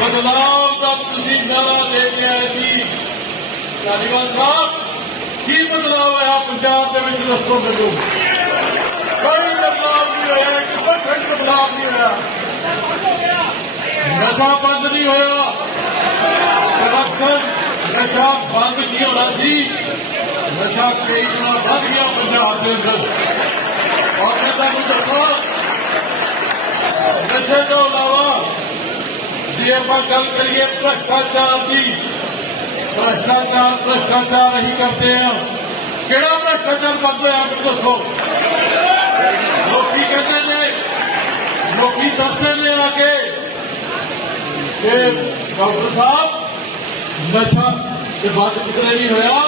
بدلاؤ کا تھی جی۔ نعرہ یعنی کے آئے جی نشا بند نہیں ہوا نشا بند نہیں ہونا سی نشا بند گیا اور تمہیں دسا نشے کے علاوہ جی۔ اپ گل کریے برشٹاچار کیشاچار بشٹاچار کرتے کرتے آپ دسو نوکری کرکری دس لینا آگے ڈاکٹر صاحب نشا کتنے نہیں ہوا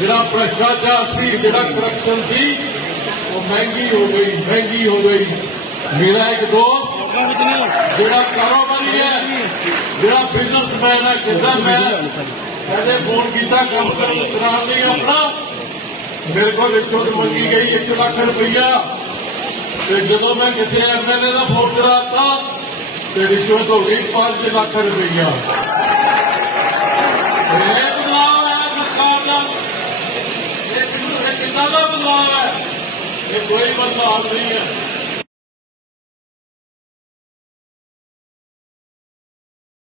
جا بشٹاچار کرپشن سی جی، وہ مہنگی ہو گئی مہنگی ہو گئی میرا ایک دوست فون میرے کو رشوت لکھ روپیہ فون کرا تھا رشوت بھی پانچ لکھ روپیہ یہ بدلاؤ بدلاؤ ہے